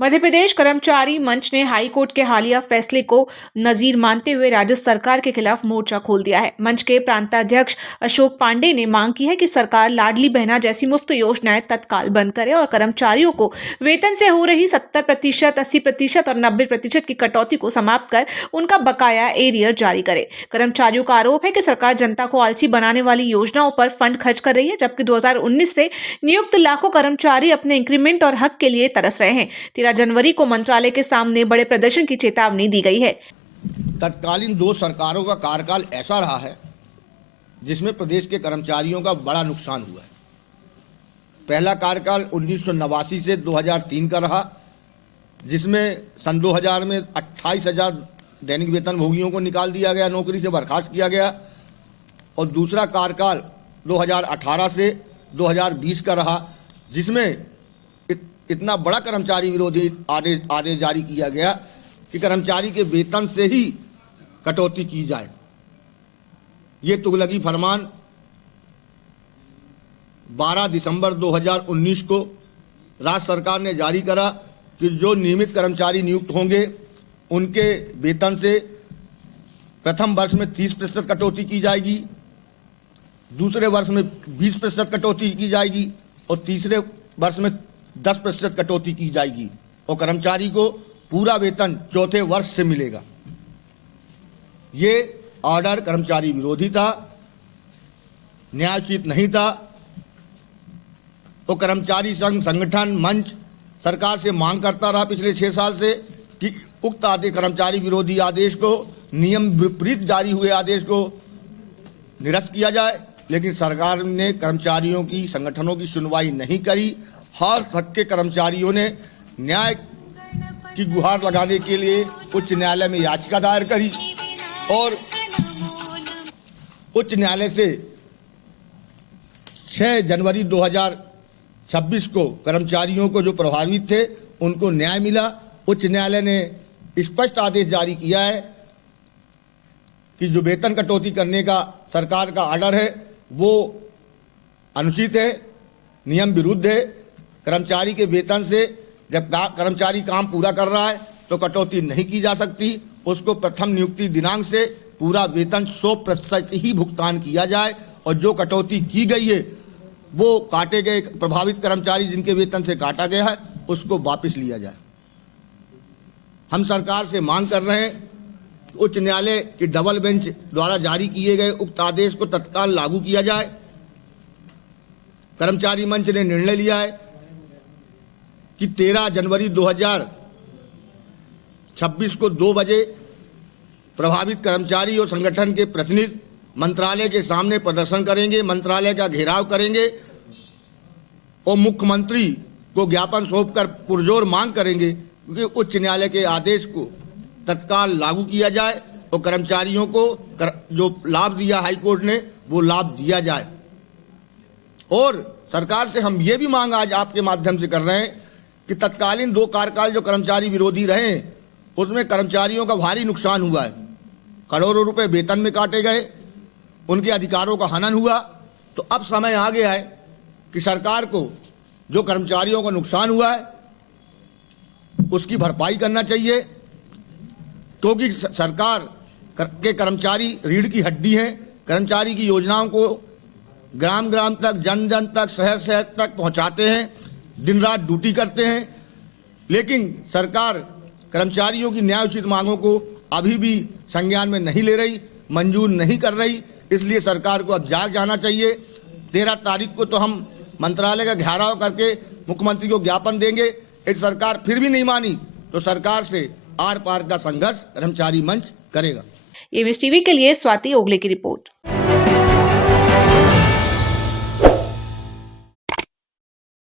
मध्य प्रदेश कर्मचारी मंच ने हाई कोर्ट के हालिया फैसले को नजीर मानते हुए राज्य सरकार के खिलाफ मोर्चा खोल दिया है। मंच के प्रांताध्यक्ष अशोक पांडे ने मांग की है कि सरकार लाडली बहना जैसी मुफ्त योजनाएं तत्काल बंद करे और कर्मचारियों को वेतन से हो रही 70%, 80% और 90% की कटौती को समाप्त कर उनका बकाया एरियर जारी करे। कर्मचारियों का आरोप है कि सरकार जनता को आलसी बनाने वाली योजनाओं पर फंड खर्च कर रही है, जबकि 2019 से नियुक्त लाखों कर्मचारी अपने इंक्रीमेंट और हक के लिए तरस रहे हैं। 13 जनवरी को मंत्रालय के सामने बड़े प्रदर्शन की चेतावनी दी गई है। तत्कालीन दो सरकारों का कार्यकाल ऐसा रहा है जिसमें प्रदेश के कर्मचारियों का बड़ा नुकसान हुआ है। पहला कार्यकाल 1989 से 2003 का रहा, जिसमें सन 2000 में 28,000 दैनिक वेतन भोगियों को निकाल दिया गया, नौकरी से बर्खास्त किया गया। और दूसरा कार्यकाल 2018 से 2020 का रहा, जिसमें इतना बड़ा कर्मचारी विरोधी आदेश जारी किया गया कि कर्मचारी के वेतन से ही कटौती की जाए। ये तुगलकी फरमान 12 दिसंबर 2019 को राज्य सरकार ने जारी करा कि जो नियमित कर्मचारी नियुक्त होंगे उनके वेतन से प्रथम वर्ष में 30% कटौती की जाएगी, दूसरे वर्ष में 20% कटौती की जाएगी और तीसरे वर्ष में 10% कटौती की जाएगी और कर्मचारी को पूरा वेतन चौथे वर्ष से मिलेगा। ये ऑर्डर कर्मचारी विरोधी था, न्यायोचित नहीं था। तो कर्मचारी संघ संगठन मंच सरकार से मांग करता रहा पिछले 6 साल से कि उक्त आदेश, कर्मचारी विरोधी आदेश को, नियम विपरीत जारी हुए आदेश को निरस्त किया जाए, लेकिन सरकार ने कर्मचारियों की संगठनों की सुनवाई नहीं करी। हर तक के कर्मचारियों ने न्याय की गुहार लगाने के लिए उच्च न्यायालय में याचिका दायर करी और उच्च न्यायालय से 6 जनवरी 2026 को कर्मचारियों को जो प्रभावित थे उनको न्याय मिला। उच्च न्यायालय ने स्पष्ट आदेश जारी किया है कि जो वेतन कटौती करने का सरकार का ऑर्डर है वो अनुचित है, नियम विरुद्ध है। कर्मचारी के वेतन से जब कर्मचारी काम पूरा कर रहा है तो कटौती नहीं की जा सकती। उसको प्रथम नियुक्ति दिनांक से पूरा वेतन 100% ही भुगतान किया जाए और जो कटौती की गई है वो काटे गए प्रभावित कर्मचारी जिनके वेतन से काटा गया है उसको वापस लिया जाए। हम सरकार से मांग कर रहे हैं कि उच्च न्यायालय की डबल बेंच द्वारा जारी किए गए उक्त आदेश को तत्काल लागू किया जाए। कर्मचारी मंच ने निर्णय लिया है कि 13 जनवरी 2026 को 2 बजे प्रभावित कर्मचारी और संगठन के प्रतिनिधि मंत्रालय के सामने प्रदर्शन करेंगे, मंत्रालय का घेराव करेंगे और मुख्यमंत्री को ज्ञापन सौंपकर पुरजोर मांग करेंगे क्योंकि उच्च न्यायालय के आदेश को तत्काल लागू किया जाए और कर्मचारियों को जो लाभ दिया हाईकोर्ट ने वो लाभ दिया जाए। और सरकार से हम ये भी मांग आज आपके माध्यम से कर रहे हैं कि तत्कालीन 2 कार्यकाल जो कर्मचारी विरोधी रहे उसमें कर्मचारियों का भारी नुकसान हुआ है। करोड़ों रुपए वेतन में काटे गए, उनके अधिकारों का हनन हुआ। तो अब समय आ गया है कि सरकार को जो कर्मचारियों का नुकसान हुआ है उसकी भरपाई करना चाहिए, क्योंकि सरकार के कर्मचारी रीढ़ की हड्डी हैं। कर्मचारी की योजनाओं को ग्राम ग्राम तक, जन जन तक, शहर शहर तक पहुंचाते हैं, दिन रात ड्यूटी करते हैं, लेकिन सरकार कर्मचारियों की न्यायोचित मांगों को अभी भी संज्ञान में नहीं ले रही, मंजूर नहीं कर रही। इसलिए सरकार को अब जाग जाना चाहिए। 13 तारीख को तो हम मंत्रालय का घेराव करके मुख्यमंत्री को ज्ञापन देंगे। यदि सरकार फिर भी नहीं मानी तो सरकार से आर पार का संघर्ष कर्मचारी मंच करेगा। एमएस टीवी के लिए स्वाति ओगले की रिपोर्ट।